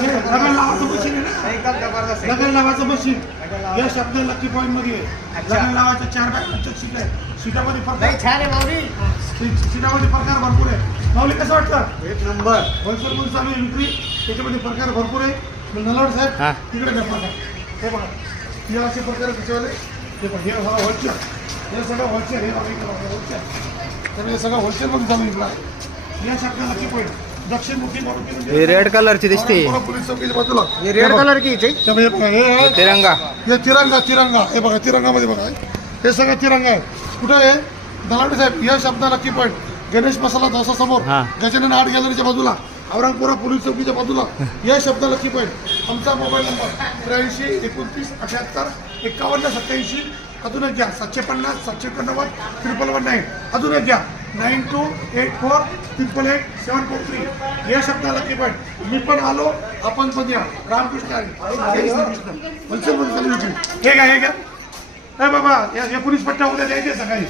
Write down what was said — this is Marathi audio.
लगन लावाचं मशीन आहे ना, लगन लावाचं मशीन या शब्द लकी पॉईंट मध्ये आहे. लगन लावायच्या 4 बाय सीट आहे. सीटामध्ये प्रकार छान आहे माऊली. सीटामध्ये प्रकार भरपूर आहे. माऊली कसं वाटतं? एक नंबर. होलसेल मध्ये चालू एंट्री, त्याच्यामध्ये प्रकार भरपूर आहे. नलवड साहेब तिकडे द्या प्रकार. हे बघा हे असे प्रकार त्याच्यावाले. हे बघा हे सगळं होलसेल, हे सगळं होलसेल. हे बघा इकडे होलसेल, तर हे सगळं होलसेलमध्ये चालू इकडं आहे. या शब्द लकी पॉईंट दक्षिणमुखी हे रेड कलरची दिसते. पोलीस चौकीच्या बाजूला हे रेड कलर की इथे हे बघा हे तिरंगा. हे तिरंगा तिरंगा हे बघा तिरंगामध्ये बघा हे सगळं तिरंगा आहे. कुठं आहे दलावडे साहेब? या शब्द लकी पॉईंट गणेश मसाला डोसा समोर, गजानन आर्ट गॅलरीच्या बाजूला, औरंगपुरा पोलीस चौकीच्या बाजूला. या शब्द लकी पॉईंट. आमचा मोबाईल नंबर 83 29 78 51 87. अजून एक घ्या 750 790 111 अजून एक घ्या 9284 888 743. या शब्द लकी पॉईंट. मी पण आलो, आपण पण या. रामकृष्ण हरी. हे घ्या हे घ्या. बाबा या 19 पट्ट्या उद्या द्यायचे सकाळी.